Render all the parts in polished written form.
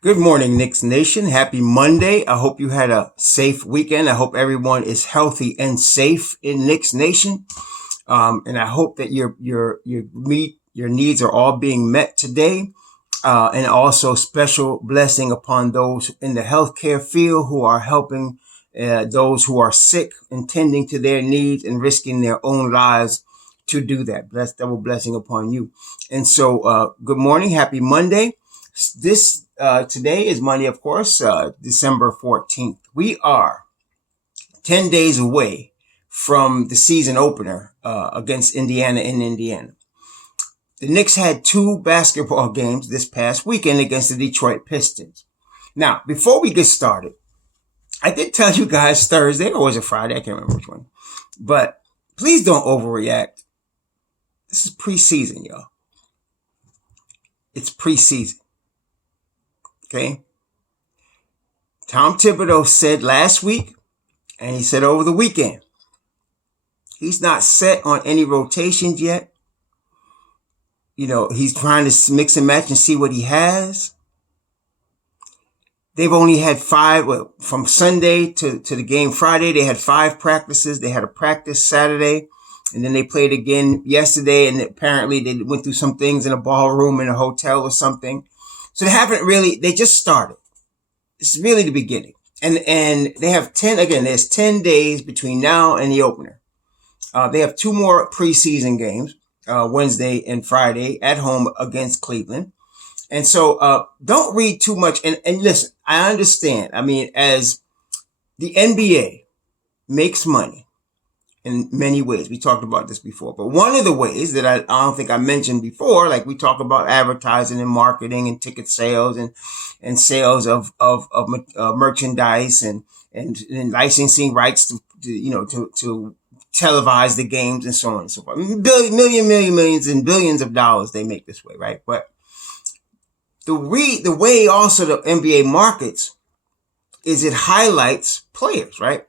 Good morning, Knicks Nation. Happy Monday. I hope you had a safe weekend. I hope everyone is healthy and safe in Knicks Nation. And I hope that your needs are all being met today. And also special blessing upon those in the healthcare field who are helping those who are sick and tending to their needs and risking their own lives to do that. Double blessing upon you. And so, good morning. Happy Monday. Today is Monday, of course, December 14th. We are 10 days away from the season opener, against Indiana in Indiana. The Knicks had 2 basketball games this past weekend against the Detroit Pistons. Now, before we get started, I did tell you guys Thursday, or was it Friday? I can't remember which one. But please don't overreact. This is preseason, y'all. It's preseason. Okay. Tom Thibodeau said last week, and he said over the weekend, he's not set on any rotations yet. He's trying to mix and match and see what he has. They've only had 5, from Sunday to the game Friday, they had 5 practices. They had a practice Saturday, and then they played again yesterday, and apparently they went through some things in a ballroom in a hotel or something. So they just started. It's really the beginning. And they have there's 10 days between now and the opener. They have 2 more preseason games, Wednesday and Friday at home against Cleveland. And so, don't read too much. And listen, I understand. I mean, as the NBA makes money in many ways. We talked about this before, but one of the ways that I don't think I mentioned before, like we talk about advertising and marketing and ticket sales and sales of merchandise and licensing rights to televise the games and so on and so forth. Millions and billions of dollars they make this way, right? But the way also the NBA markets is it highlights players, right?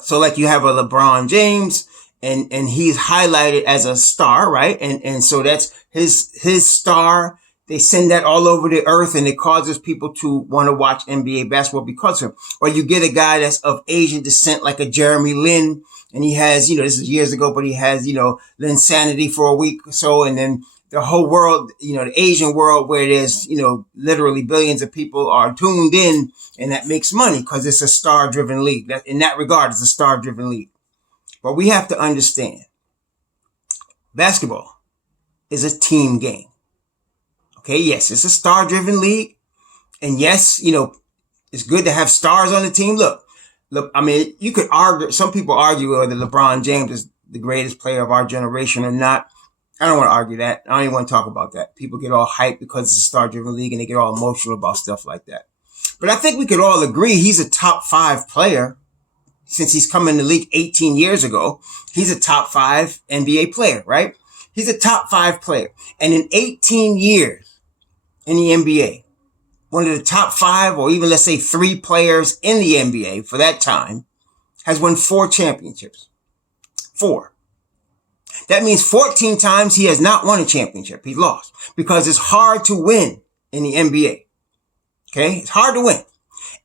So like you have a LeBron James and he's highlighted as a star, right? And so that's his star. They send that all over the earth and it causes people to want to watch NBA basketball because of him. Or you get a guy that's of Asian descent like a Jeremy Lin, and he has, this is years ago, but he has, Linsanity for a week or so. And then the whole world, the Asian world where there's, literally billions of people are tuned in, and that makes money because it's a star-driven league. In that regard, it's a star-driven league. But we have to understand, basketball is a team game. Okay, yes, it's a star-driven league. And yes, it's good to have stars on the team. Look, I mean, you could argue, some people argue whether LeBron James is the greatest player of our generation or not. I don't want to argue that. I don't even want to talk about that. People get all hyped because it's a star-driven league and they get all emotional about stuff like that. But I think we could all agree he's a top 5 player since he's come in the league 18 years ago. He's a top 5 NBA player, right? He's a top 5 player. And in 18 years in the NBA, one of the top 5 or even let's say 3 players in the NBA for that time has won 4 championships. 4. That means 14 times he has not won a championship. He's lost because it's hard to win in the NBA. Okay. It's hard to win.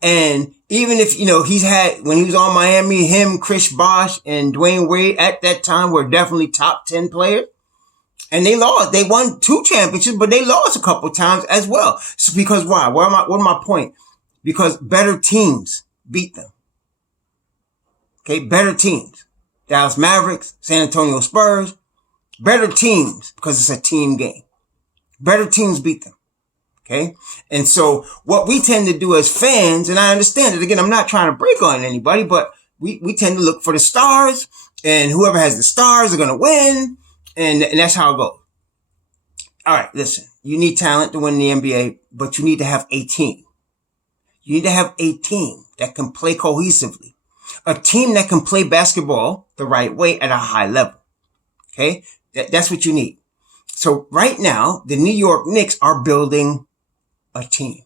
And even if, he's had, when he was on Miami, him, Chris Bosh and Dwayne Wade at that time were definitely top 10 players. And they lost. They won 2 championships, but they lost a couple times as well. So because why? What are my point? Because better teams beat them. Okay. Better teams. Dallas Mavericks, San Antonio Spurs, better teams because it's a team game. Better teams beat them. Okay. And so what we tend to do as fans, and I understand it, again, I'm not trying to break on anybody, but we tend to look for the stars, and whoever has the stars are going to win. And that's how it goes. All right. Listen, you need talent to win the NBA, but you need to have a team. You need to have a team that can play cohesively. A team that can play basketball the right way at a high level. Okay? That's what you need. So right now, the New York Knicks are building a team.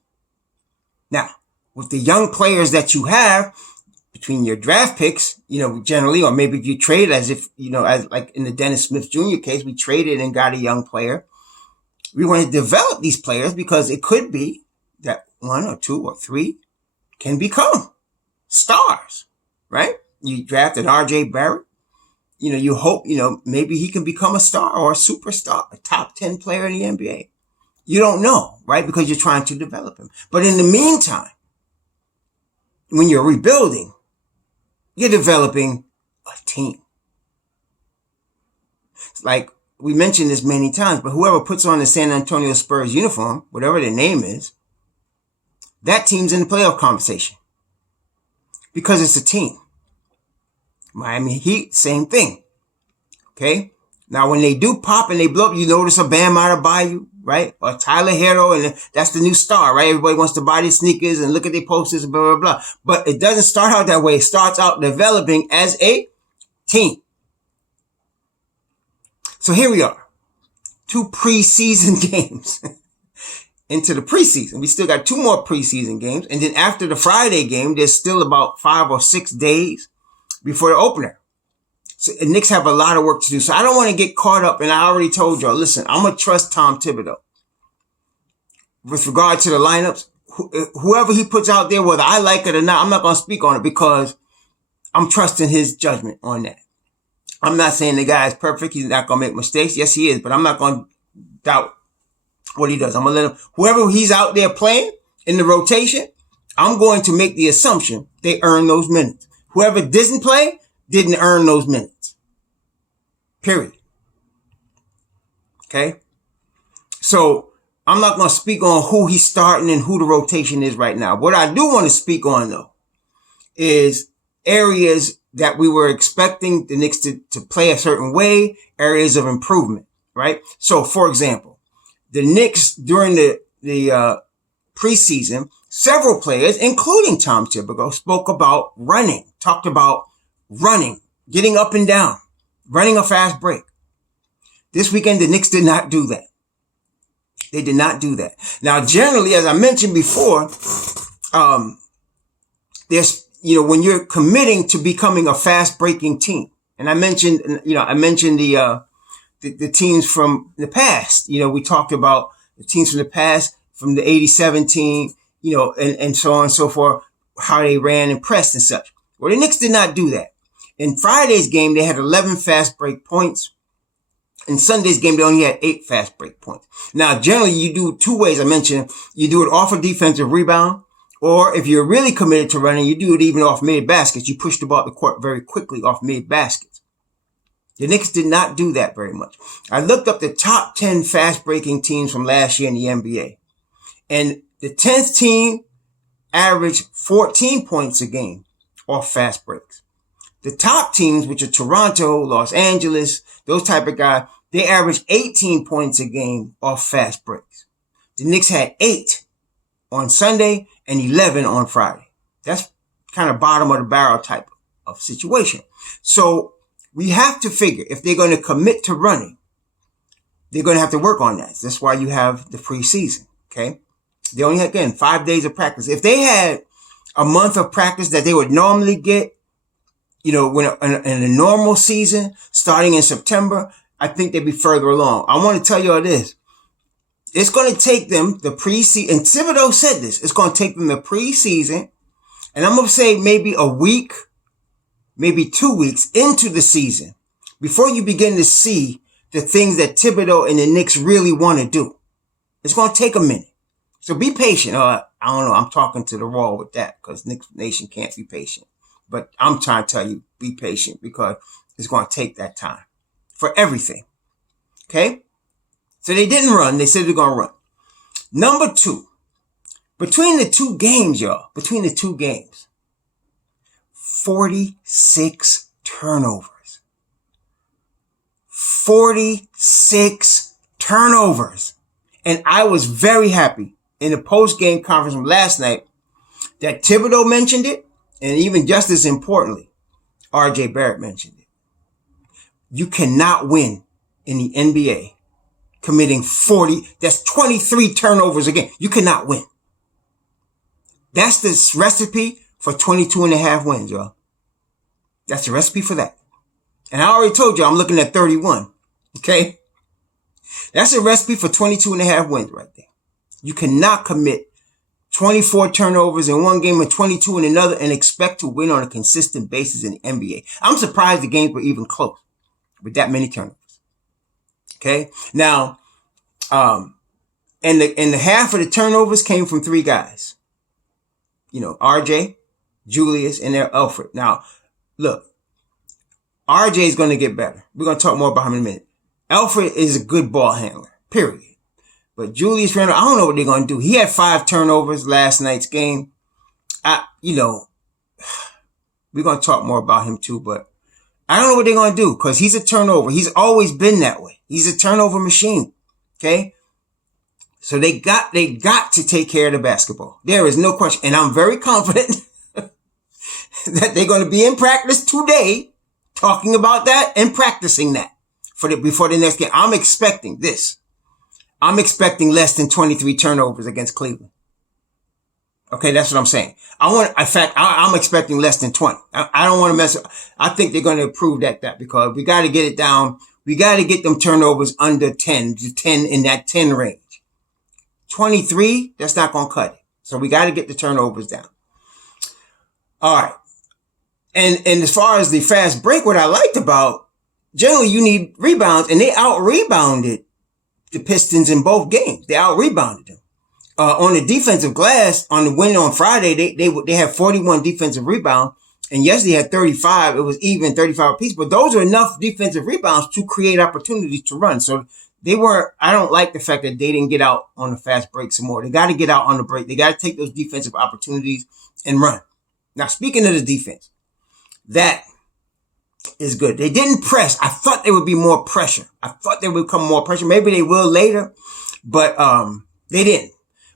Now, with the young players that you have, between your draft picks, generally, or maybe if you trade as if, as like in the Dennis Smith Jr. case, we traded and got a young player. We want to develop these players because it could be that one or two or three can become stars, right? You drafted R.J. Barrett. You hope, maybe he can become a star or a superstar, a top 10 player in the NBA. You don't know, right? Because you're trying to develop him. But in the meantime, when you're rebuilding, you're developing a team. It's like we mentioned this many times, but whoever puts on the San Antonio Spurs uniform, whatever their name is, that team's in the playoff conversation because it's a team. Miami Heat, same thing. Okay? Now, when they do pop and they blow up, you notice a Bam Adebayo, right? Or Tyler Hero, and that's the new star, right? Everybody wants to buy their sneakers and look at their posters and blah, blah, blah. But it doesn't start out that way. It starts out developing as a team. So here we are. 2 preseason games into the preseason. We still got 2 more preseason games. And then after the Friday game, there's still about 5 or 6 days before the opener. So the Knicks have a lot of work to do. So I don't want to get caught up. And I already told y'all, listen, I'm going to trust Tom Thibodeau. With regard to the lineups, whoever he puts out there, whether I like it or not, I'm not going to speak on it because I'm trusting his judgment on that. I'm not saying the guy is perfect. He's not going to make mistakes. Yes, he is. But I'm not going to doubt what he does. I'm going to let him, whoever he's out there playing in the rotation, I'm going to make the assumption they earn those minutes. Whoever didn't play didn't earn those minutes. Period. Okay? So I'm not going to speak on who he's starting and who the rotation is right now. What I do want to speak on, though, is areas that we were expecting the Knicks to play a certain way, areas of improvement, right? So, for example, the Knicks during the preseason, several players, including Tom Thibodeau, spoke about running, talked about running, getting up and down, running a fast break. This weekend, the Knicks did not do that. They did not do that. Now, generally, as I mentioned before, there's, when you're committing to becoming a fast breaking team, and I mentioned the teams from the past. We talked about the teams from the past, from the 87 team, and so on and so forth, how they ran and pressed and such. Well, the Knicks did not do that. In Friday's game, they had 11 fast break points. In Sunday's game, they only had 8 fast break points. Now, generally, you do 2 ways. I mentioned you do it off a defensive rebound, or if you're really committed to running, you do it even off mid baskets. You push the ball up the court very quickly off mid baskets. The Knicks did not do that very much. I looked up the top 10 fast breaking teams from last year in the NBA, and the 10th team averaged 14 points a game off fast breaks. The top teams, which are Toronto, Los Angeles, those type of guys, they average 18 points a game off fast breaks. The Knicks had 8 on Sunday and 11 on Friday. That's kind of bottom of the barrel type of situation. So we have to figure if they're going to commit to running, they're going to have to work on that. That's why you have the preseason. Okay. They only had, again, 5 days of practice. If they had a month of practice that they would normally get, when in a normal season, starting in September, I think they'd be further along. I want to tell you all this. It's going to take them the preseason, and Thibodeau said this, it's going to take them the preseason, and I'm going to say maybe a week, maybe 2 weeks into the season before you begin to see the things that Thibodeau and the Knicks really want to do. It's going to take a minute. So be patient. I don't know. I'm talking to the wall with that because Knicks Nation can't be patient. But I'm trying to tell you, be patient because it's going to take that time for everything. Okay? So they didn't run. They said they're going to run. Number 2, between the 2 games, y'all, 46 turnovers. 46 turnovers. And I was very happy in the post-game conference from last night that Thibodeau mentioned it. And even just as importantly, R.J. Barrett mentioned it. You cannot win in the NBA committing 23 turnovers a game. You cannot win. That's the recipe for 22.5 wins, y'all. That's the recipe for that. And I already told you I'm looking at 31. Okay? That's a recipe for 22.5 wins right there. You cannot commit 24 turnovers in one game and 22 in another, and expect to win on a consistent basis in the NBA. I'm surprised the games were even close with that many turnovers. Okay. Now, and the half of the turnovers came from three guys. RJ, Julius, and Alfred. Now, look, RJ is going to get better. We're going to talk more about him in a minute. Alfred is a good ball handler, period. But Julius Randle, I don't know what they're going to do. He had 5 turnovers last night's game. We're going to talk more about him too, but I don't know what they're going to do because he's a turnover. He's always been that way. He's a turnover machine. Okay. So they got to take care of the basketball. There is no question. And I'm very confident that they're going to be in practice today talking about that and practicing that before the next game. I'm expecting this. I'm expecting less than 23 turnovers against Cleveland. Okay, that's what I'm saying. I'm expecting less than 20. I don't want to mess up. I think they're going to improve that because we got to get it down. We got to get them turnovers under 10 in that 10 range. 23, that's not going to cut it. So we got to get the turnovers down. All right. And as far as the fast break, what I liked about, generally you need rebounds, and they out-rebounded the Pistons in both games. They out-rebounded them. On the defensive glass, on the win on Friday, they had 41 defensive rebounds, and yesterday had 35. It was even 35 apiece, but those are enough defensive rebounds to create opportunities to run. So I don't like the fact that they didn't get out on the fast break some more. They got to get out on the break. They got to take those defensive opportunities and run. Now, speaking of the defense, that is good. They didn't press. I thought there would be more pressure. I thought there would come more pressure. Maybe they will later, but they didn't.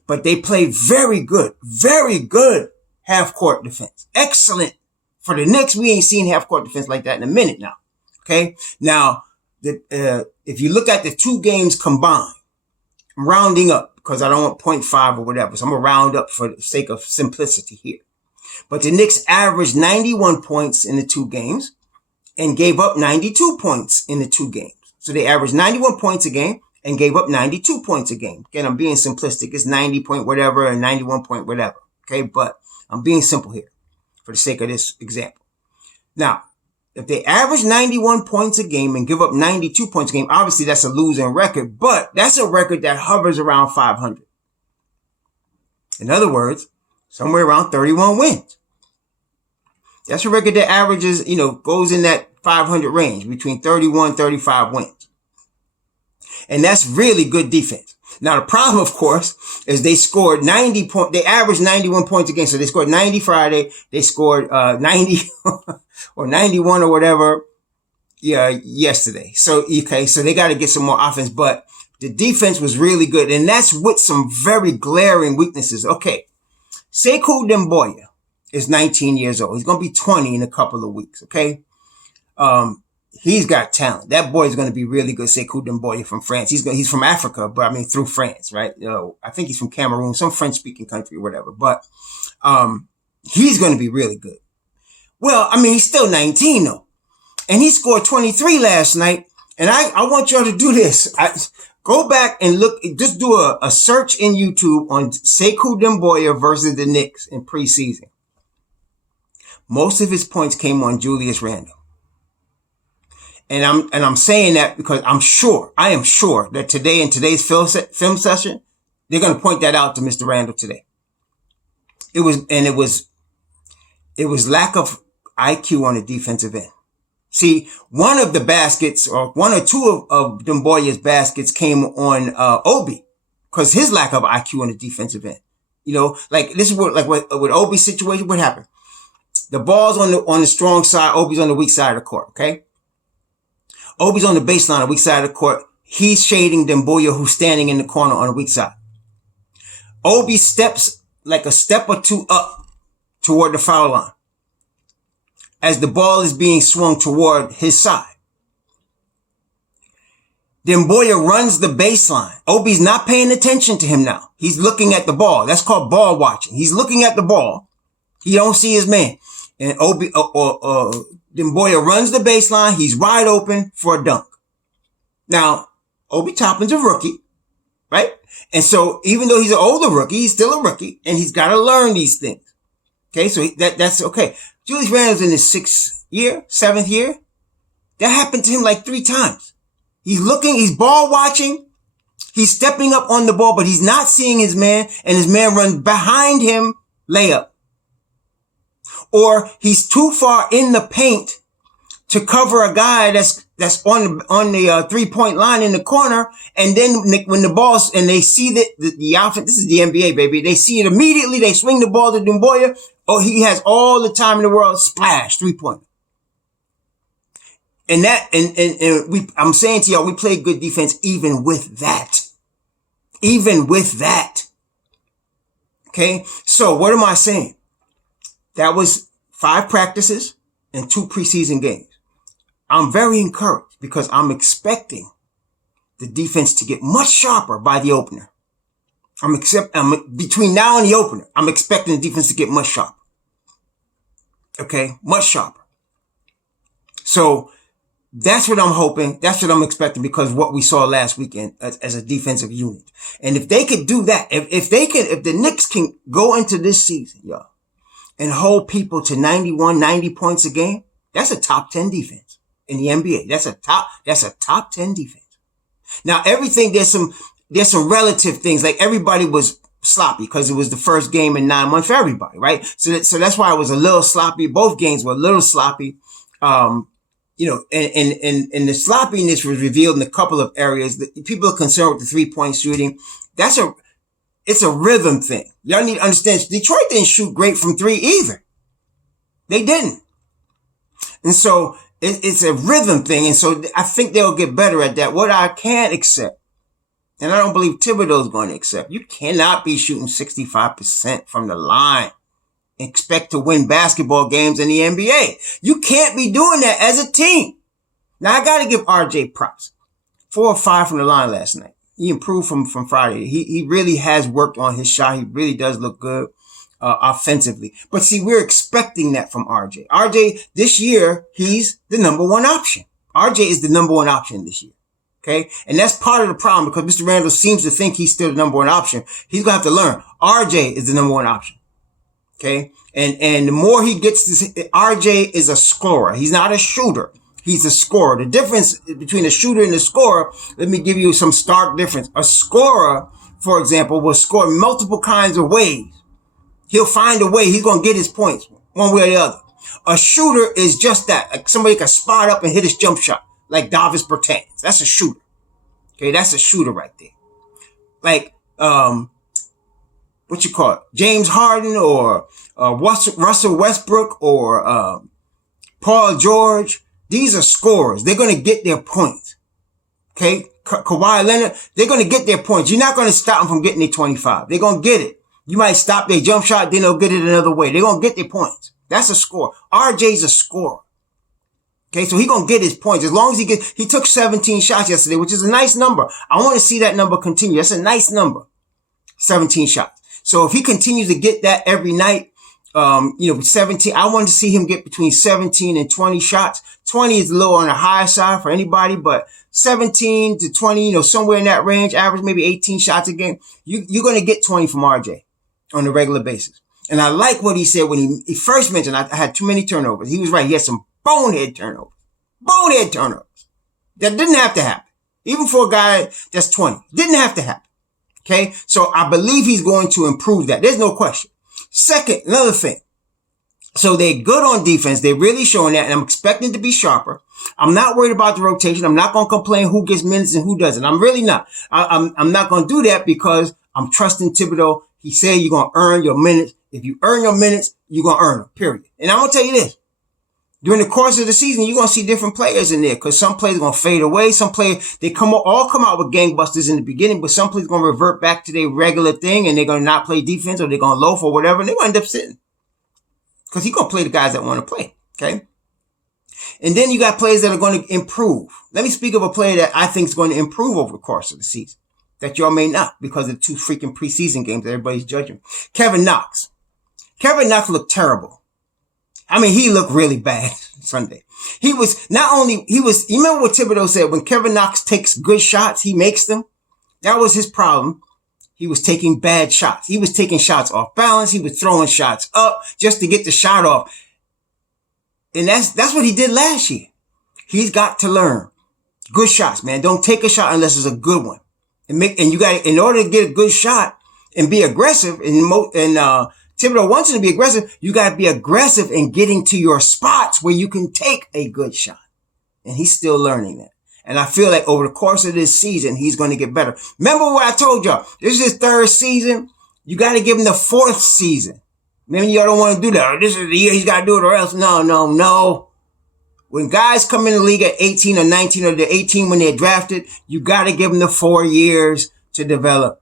But they played very good half-court defense. Excellent. For the Knicks, we ain't seen half-court defense like that in a minute now. Okay? Now, if you look at the 2 games combined, I'm rounding up because I don't want 0.5 or whatever. So I'm going to round up for the sake of simplicity here. But the Knicks averaged 91 points in the 2 games and gave up 92 points in the 2 games. So they averaged 91 points a game and gave up 92 points a game. Again, I'm being simplistic. It's 90 point whatever and 91 point whatever. Okay, but I'm being simple here for the sake of this example. Now, if they average 91 points a game and give up 92 points a game, obviously that's a losing record, but that's a record that hovers around 500. In other words, somewhere around 31 wins. That's a record that averages, goes in that 500 range, between 31 and 35 wins. And that's really good defense. Now, the problem, of course, is they scored 90 points. They averaged 91 points a game. So they scored 90 Friday. They scored 90 or 91 or whatever yesterday. So, okay, so they got to get some more offense. But the defense was really good. And that's with some very glaring weaknesses. Okay, Sekou Doumbouya is 19 years old. He's going to be 20 in a couple of weeks, okay? He's got talent. That boy is going to be really good. Sekou Doumbouya from France. He's from Africa, but through France, right? I think he's from Cameroon, some French-speaking country or whatever. But he's going to be really good. Well, he's still 19 though, and he scored 23 last night. And I want y'all to do this. Go back and look. Just do a search in YouTube on Sekou Doumbouya versus the Knicks in preseason. Most of his points came on Julius Randle. And I'm saying that because I am sure that today in today's film session, they're going to point that out to Mr. Randle today. It was lack of IQ on the defensive end. See, one of the baskets, or one or two of Doumbouya's baskets came on Obi, because his lack of IQ on the defensive end. This is with Obi's situation, what happened? The ball's on the strong side, Obi's on the weak side of the court, okay? Obi's on the baseline, the weak side of the court. He's shading Doumbouya, who's standing in the corner on the weak side. Obi steps like a step or two up toward the foul line as the ball is being swung toward his side. Doumbouya runs the baseline. Obi's not paying attention to him now. He's looking at the ball. That's called ball watching. He's looking at the ball. He don't see his man. And Doumbouya runs the baseline. He's wide open for a dunk. Now, Obi Toppin's a rookie. right? And so even though he's an older rookie, he's still a rookie, and he's got to learn these things. Okay, so that's okay. Julius Randle's in his 7th year. That happened to him like 3 times. He's ball watching, he's stepping up on the ball, but he's not seeing his man, and his man runs behind him, layup. Or he's too far in the paint to cover a guy that's on the 3-point line in the corner, and then when the ball's, and they see the offense, this is the NBA, baby, they see it immediately, they swing the ball to Dumboya, oh, he has all the time in the world, splash, 3-point. And I'm saying to y'all, we played good defense even with that. Even with that. Okay? So what am I saying? That was 5 practices and 2 preseason games. I'm very encouraged because I'm expecting the defense to get much sharper by the opener. Between now and the opener, I'm expecting the defense to get much sharper. Okay? Much sharper. So that's what I'm hoping. That's what I'm expecting because of what we saw last weekend as a defensive unit. And if they could do that, if the Knicks can go into this season, y'all, and hold people to 90 points a game, that's a top 10 defense in the NBA. That's a top 10 defense. Now everything, there's some relative things, like everybody was sloppy because it was the first game in 9 months for everybody, right? So that's why it was a little sloppy. Both games were a little sloppy. And the sloppiness was revealed in a couple of areas. People are concerned with the 3-point shooting. It's a rhythm thing. Y'all need to understand, Detroit didn't shoot great from 3 either. They didn't. And so it's a rhythm thing. And so I think they'll get better at that. What I can't accept, and I don't believe Thibodeau is going to accept, you cannot be shooting 65% from the line and expect to win basketball games in the NBA. You can't be doing that as a team. Now I got to give RJ props. 4 or 5 from the line last night. He improved from Friday. He really has worked on his shot. He really does look good offensively. But see, we're expecting that from RJ. RJ, this year, he's the number 1 option. RJ is the number 1 option this year. Okay? And that's part of the problem because Mr. Randle seems to think he's still the number 1 option. He's going to have to learn. RJ is the number 1 option. Okay? And the more he gets this, RJ is a scorer. He's not a shooter. He's a scorer. The difference between a shooter and a scorer, let me give you some stark difference. A scorer, for example, will score multiple kinds of ways. He'll find a way. He's going to get his points one way or the other. A shooter is just that. Like somebody can spot up and hit his jump shot like Davis Bertans. That's a shooter. Okay, that's a shooter right there. Like, what you call it? James Harden or Russell Westbrook or Paul George. These are scorers. They're going to get their points. Okay? Kawhi Leonard, they're going to get their points. You're not going to stop them from getting their 25. They're going to get it. You might stop their jump shot, then they'll get it another way. They're going to get their points. That's a score. RJ's a scorer. Okay? So he's going to get his points. As long as he took 17 shots yesterday, which is a nice number. I want to see that number continue. That's a nice number. 17 shots. So if he continues to get that every night, 17, I want to see him get between 17 and 20 shots. 20 is a little on the higher side for anybody, but 17 to 20, somewhere in that range, average maybe 18 shots a game. You're going to get 20 from RJ on a regular basis. And I like what he said when he first mentioned I had too many turnovers. He was right. He had some bonehead turnovers. Bonehead turnovers. That didn't have to happen. Even for a guy that's 20. Didn't have to happen. Okay? So I believe he's going to improve that. There's no question. Second, another thing. So they're good on defense. They're really showing that, and I'm expecting to be sharper. I'm not worried about the rotation. I'm not going to complain who gets minutes and who doesn't. I'm really not. I'm not going to do that because I'm trusting Thibodeau. He said you're going to earn your minutes. If you earn your minutes, you're going to earn them, period. And I'm going to tell you this. During the course of the season, you're going to see different players in there because some players are going to fade away. Some players, they all come out with gangbusters in the beginning, but some players are going to revert back to their regular thing and they're going to not play defense or they're going to loaf or whatever, and they're going to end up sitting. Because he's going to play the guys that want to play, okay? And then you got players that are going to improve. Let me speak of a player that I think is going to improve over the course of the season. That y'all may not because of the 2 freaking preseason games that everybody's judging. Kevin Knox. Kevin Knox looked terrible. I mean, he looked really bad Sunday. You remember what Thibodeau said? When Kevin Knox takes good shots, he makes them. That was his problem. He was taking bad shots. He was taking shots off balance. He was throwing shots up just to get the shot off. And that's what he did last year. He's got to learn. Good shots, man. Don't take a shot unless it's a good one. And you got, in order to get a good shot and be aggressive, and Thibodeau wants you to be aggressive, you got to be aggressive in getting to your spots where you can take a good shot. And he's still learning that. And I feel like over the course of this season, he's going to get better. Remember what I told y'all? This is his third season. You got to give him the fourth season. Maybe y'all don't want to do that. This is the year he's got to do it or else. No. When guys come in the league at 18 or 19 or they're 18 when they're drafted, you got to give them the 4 years to develop.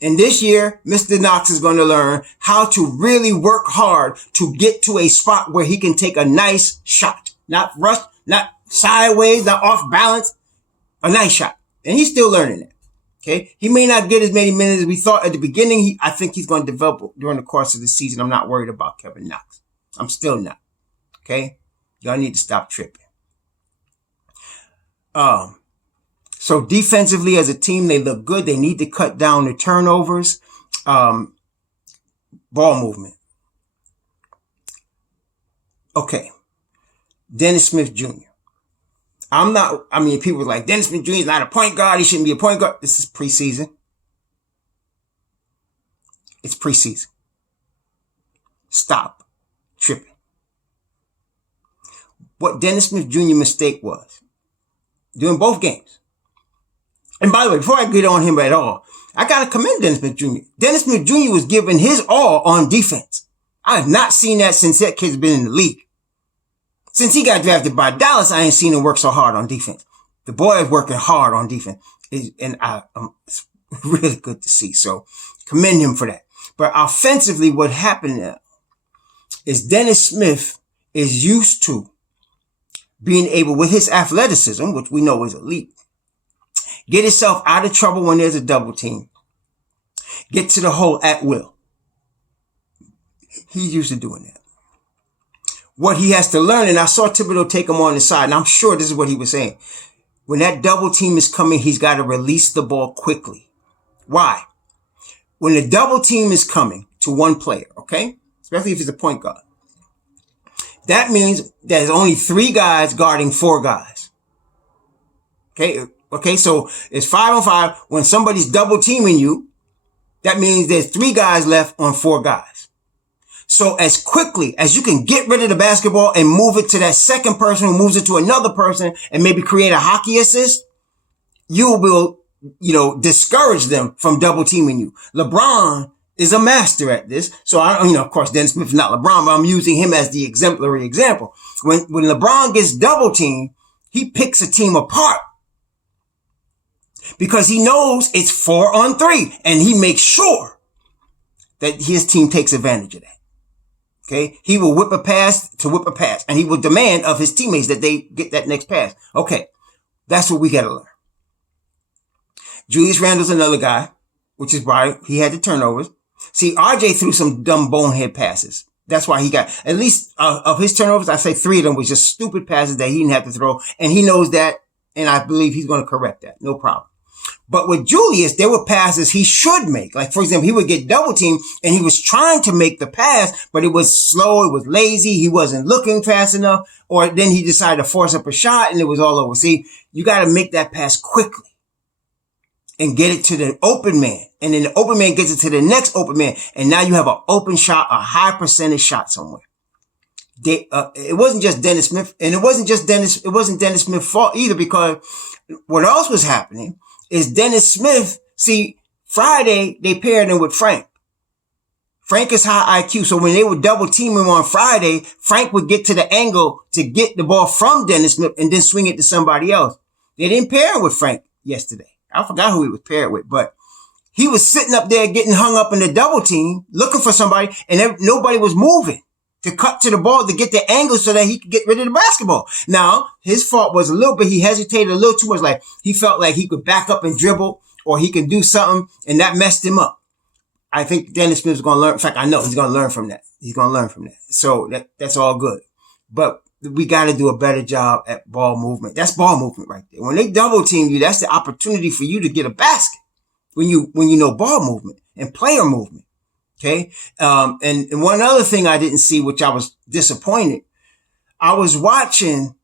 And this year, Mr. Knox is going to learn how to really work hard to get to a spot where he can take a nice shot. Not rush, not sideways, not off balance. A nice shot. And he's still learning that. Okay. He may not get as many minutes as we thought at the beginning. I think he's going to develop during the course of the season. I'm not worried about Kevin Knox. I'm still not. Okay. Y'all need to stop tripping. So defensively as a team, they look good. They need to cut down the turnovers. Ball movement. Okay. Dennis Smith Jr. People are like, Dennis Smith Jr. is not a point guard. He shouldn't be a point guard. This is preseason. It's preseason. Stop tripping. What Dennis Smith Jr. mistake was during both games. And by the way, before I get on him at all, I got to commend Dennis Smith Jr. Dennis Smith Jr. was giving his all on defense. I have not seen that since that kid's been in the league. Since he got drafted by Dallas, I ain't seen him work so hard on defense. The boy is working hard on defense. And it's really good to see. So commend him for that. But offensively, what happened now is Dennis Smith is used to being able, with his athleticism, which we know is elite, get himself out of trouble when there's a double team. Get to the hole at will. He's used to doing that. What he has to learn, and I saw Thibodeau take him on the side, and I'm sure this is what he was saying. When that double team is coming, he's got to release the ball quickly. Why? When the double team is coming to one player, okay? Especially if it's a point guard. That means there's only 3 guys guarding 4 guys. Okay, so it's 5-on-5. When somebody's double teaming you, that means there's 3 guys left on 4 guys. So as quickly as you can get rid of the basketball and move it to that second person who moves it to another person and maybe create a hockey assist, you will, discourage them from double teaming you. LeBron is a master at this. So of course, Dennis Smith is not LeBron, but I'm using him as the exemplary example. When LeBron gets double teamed, he picks a team apart because he knows it's 4-on-3 and he makes sure that his team takes advantage of that. Okay. He will whip a pass and he will demand of his teammates that they get that next pass. Okay. That's what we got to learn. Julius Randle's another guy, which is why he had the turnovers. See, RJ threw some dumb bonehead passes. That's why he got, at least of his turnovers, I say 3 of them was just stupid passes that he didn't have to throw. And he knows that. And I believe he's going to correct that. No problem. But with Julius, there were passes he should make. Like, for example, he would get double teamed and he was trying to make the pass, but it was slow. It was lazy. He wasn't looking fast enough. Or then he decided to force up a shot and it was all over. See, you got to make that pass quickly and get it to the open man. And then the open man gets it to the next open man. And now you have an open shot, a high percentage shot somewhere. It wasn't just Dennis Smith, and it wasn't Dennis Smith's fault either, because what else was happening is Dennis Smith, see, Friday, they paired him with Frank. Frank is high IQ. So when they would double team him on Friday, Frank would get to the angle to get the ball from Dennis Smith and then swing it to somebody else. They didn't pair him with Frank yesterday. I forgot who he was paired with, but he was sitting up there getting hung up in the double team, looking for somebody, and nobody was moving to cut to the ball to get the angle so that he could get rid of the basketball. Now, his fault was a little bit, he hesitated a little too much. Like, he felt like he could back up and dribble, or he could do something, and that messed him up. I think Dennis Smith is going to learn. In fact, I know he's going to learn from that. He's going to learn from that. So that's all good. But we got to do a better job at ball movement. That's ball movement right there. When they double team you, that's the opportunity for you to get a basket. when you know ball movement and player movement. Okay. And one other thing I didn't see, which I was disappointed. I was watching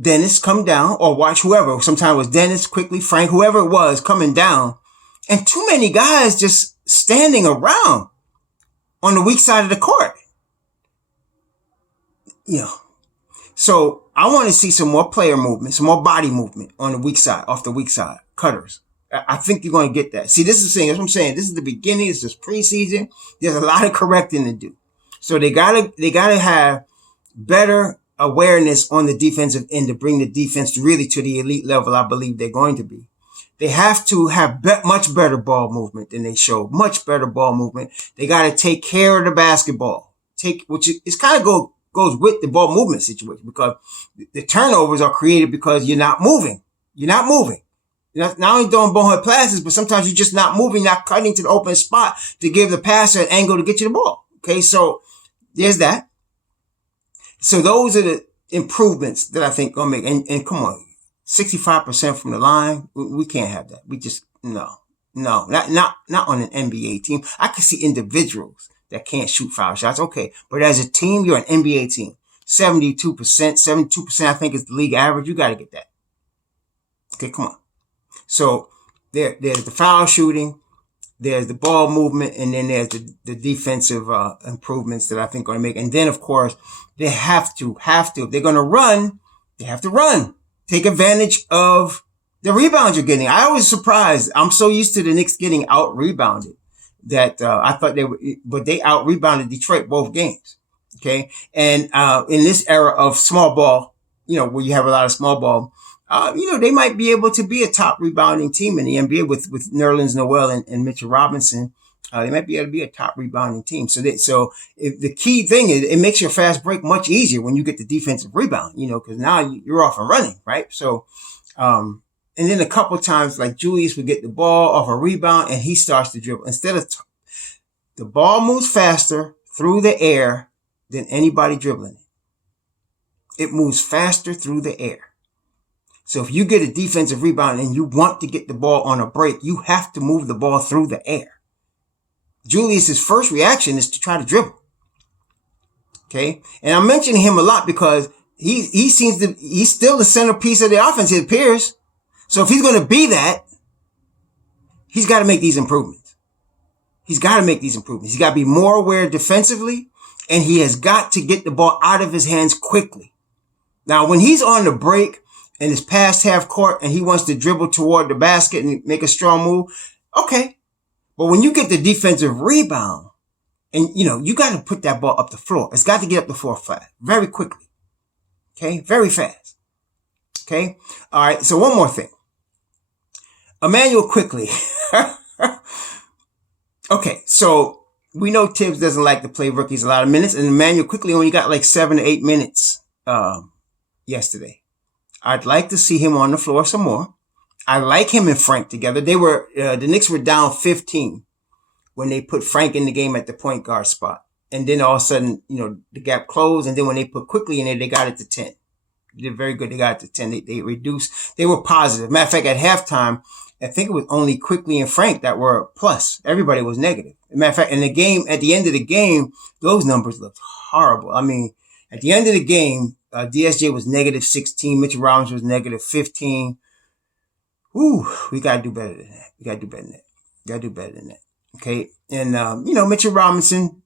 Dennis come down, or watch whoever. Sometimes it was Dennis, quickly, Frank, whoever it was coming down, and too many guys just standing around on the weak side of the court. So I want to see some more player movement, some more body movement on the weak side, off the weak side, cutters. I think you're going to get that. See, this is the thing. That's what I'm saying. This is the beginning. This is preseason. There's a lot of correcting to do. So they gotta have better awareness on the defensive end to bring the defense really to the elite level I believe they're going to be. They have to have much better ball movement than they show. Much better ball movement. They got to take care of the basketball. Which is kind of goes with the ball movement situation, because the turnovers are created because you're not moving. You're not moving. You're not only throwing bonehead passes, but sometimes you're just not moving, not cutting to the open spot to give the passer an angle to get you the ball. Okay, so there's that. So those are the improvements that I think gonna make. And come on, 65% from the line, we can't have that. We just not on an NBA team. I can see individuals that can't shoot foul shots. Okay, but as a team, you're an NBA team. 72%, I think is the league average. You got to get that. Okay, come on. So there's the foul shooting, there's the ball movement, and then there's the defensive improvements that I think are going to make. And then, of course, they have to, if they're going to run, they have to run. Take advantage of the rebounds you're getting. I was surprised. I'm so used to the Knicks getting out-rebounded that I thought but they out-rebounded Detroit both games. Okay? And in this era of small ball, where you have a lot of small ball, they might be able to be a top rebounding team in the NBA with Nerlens Noel and Mitchell Robinson. They might be able to be a top rebounding team. So the key thing is it makes your fast break much easier when you get the defensive rebound, because now you're off and running, right? So, and then a couple of times, like Julius would get the ball off a rebound and he starts to dribble. Instead of the ball moves faster through the air than anybody dribbling it. It moves faster through the air. So if you get a defensive rebound and you want to get the ball on a break, you have to move the ball through the air. Julius's first reaction is to try to dribble. Okay. And I'm mentioning him a lot because he's still the centerpiece of the offense, it appears. So if he's going to be that, he's got to make these improvements. He's got to be more aware defensively, and he has got to get the ball out of his hands quickly. Now, when he's on the break and it's past half court and he wants to dribble toward the basket and make a strong move, okay. But when you get the defensive rebound and, you got to put that ball up the floor. It's got to get up the floor fast, very quickly. Okay. Very fast. Okay. All right. So one more thing. Emmanuel quickly. Okay. So we know Thibs doesn't like to play rookies a lot of minutes, and Emmanuel quickly only got like 7 to 8 minutes, yesterday. I'd like to see him on the floor some more. I like him and Frank together. The Knicks were down 15 when they put Frank in the game at the point guard spot. And then all of a sudden, the gap closed. And then when they put quickly in there, they got it to 10. They did very good. They got it to 10. They reduced. They were positive. Matter of fact, at halftime, I think it was only Quickly and Frank that were plus. Everybody was negative. Matter of fact, in the game, at the end of the game, those numbers looked horrible. I mean, at the end of the game, DSJ was negative 16. Mitchell Robinson was negative 15. Ooh, we got to do better than that. Okay. And, Mitchell Robinson,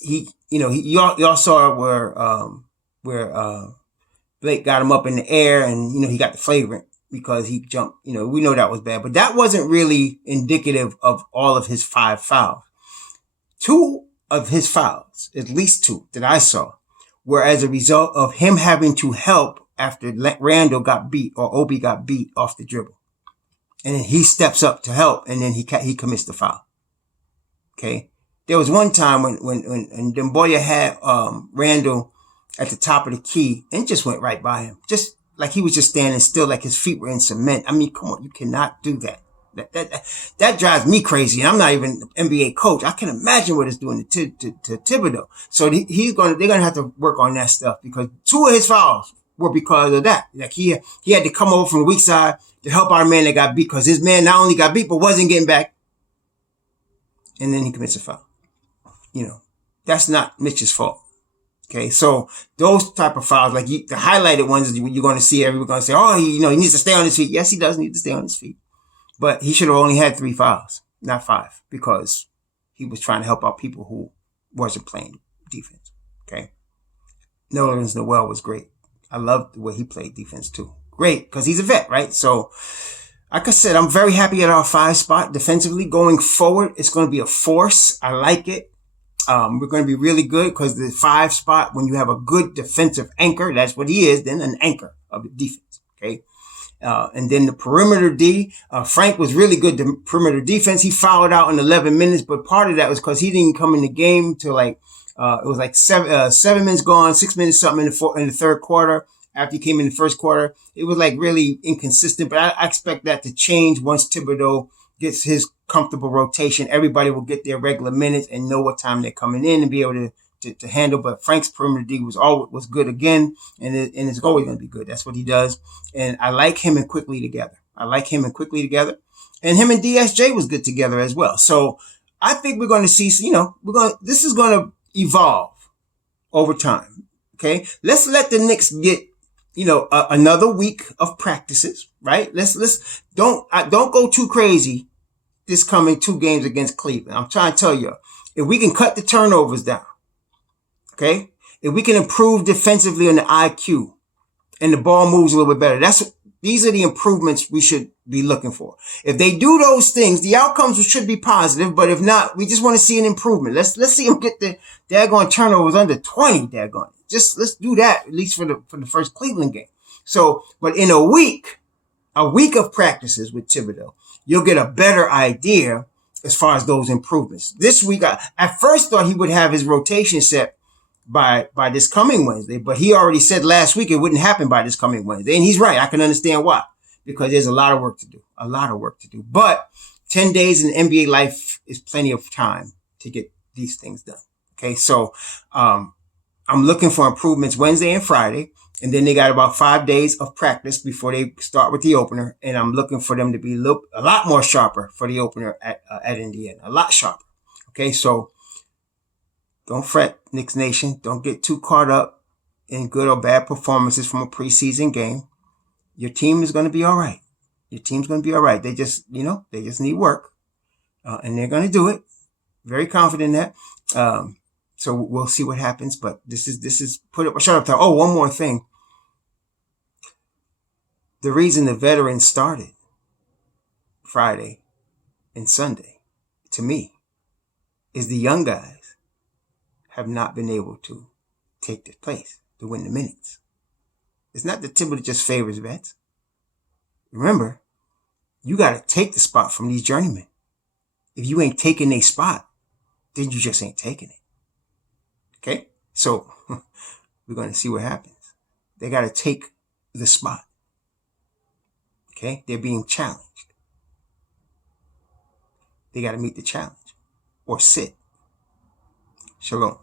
y'all saw where Blake got him up in the air and, he got the flagrant because he jumped, we know that was bad, but that wasn't really indicative of all of his 5 fouls. 2 of his fouls, at least 2 that I saw, were as a result of him having to help after Randall got beat or Obi got beat off the dribble. And then he steps up to help and then he commits the foul. Okay. There was one time when Demboya had, Randall at the top of the key and just went right by him. Just like he was just standing still, like his feet were in cement. I mean, come on, you cannot do that. That drives me crazy. And I'm not even an NBA coach. I can imagine what it's doing to Thibodeau. So they're going to have to work on that stuff because 2 of his fouls were because of that. Like he had to come over from the weak side to help our man that got beat, because his man not only got beat, but wasn't getting back. And then he commits a foul. That's not Mitch's fault. Okay, so those type of fouls, like the highlighted ones, you're going to see everyone's going to say, oh, he needs to stay on his feet. Yes, he does need to stay on his feet. But he should have only had 3 fouls, not 5, because he was trying to help out people who wasn't playing defense. Okay. Nerlens Noel was great. I loved the way he played defense too. Great, because he's a vet, right? So, like I said, I'm very happy at our 5 spot defensively. Going forward, it's going to be a force. I like it. We're going to be really good because the 5 spot, when you have a good defensive anchor, that's what he is, then an anchor of the defense. Okay. And then the perimeter D, Frank was really good to perimeter defense. He fouled out in 11 minutes, but part of that was because he didn't come in the game till it was like 7 minutes gone, 6 minutes something in the third quarter. After he came in the first quarter, it was like really inconsistent, but I expect that to change once Thibodeau gets his comfortable rotation. Everybody will get their regular minutes and know what time they're coming in and be able to handle. But Frank's perimeter D was good again, and it's always going to be good. That's what he does. And I like him and Quickly together. And him and DSJ was good together as well. So I think we're going to see, this is going to evolve over time. Okay. Let's let the Knicks get, another week of practices, right? Don't go too crazy this coming 2 games against Cleveland. I'm trying to tell you, if we can cut the turnovers down, okay? If we can improve defensively on the IQ and the ball moves a little bit better, these are the improvements we should be looking for. If they do those things, the outcomes should be positive, but if not, we just want to see an improvement. Let's see them get the daggone turnovers under 20, daggone. Just let's do that, at least for the first Cleveland game. So, but in a week of practices with Thibodeau, you'll get a better idea as far as those improvements. This week, I at first thought he would have his rotation set by this coming Wednesday, but he already said last week it wouldn't happen by this coming Wednesday. And he's right. I can understand why, because there's a lot of work to do. But 10 days in NBA life is plenty of time to get these things done. Okay. So, I'm looking for improvements Wednesday and Friday, and then they got about 5 days of practice before they start with the opener. And I'm looking for them to be a lot more sharper for the opener at Indiana, a lot sharper. Okay. So don't fret, Knicks Nation. Don't get too caught up in good or bad performances from a preseason game. Your team is going to be all right. They just need work, and they're going to do it. Very confident in that. So we'll see what happens, but this is put up a shut up time. Oh, one more thing. The reason the veterans started Friday and Sunday, to me, is the young guys have not been able to take their place to win the minutes. It's not that Thibodeau just favors vets. Remember, you got to take the spot from these journeymen. If you ain't taking a spot, then you just ain't taking it. Okay, so we're going to see what happens. They got to take the spot. Okay, they're being challenged. They got to meet the challenge or sit. Shalom.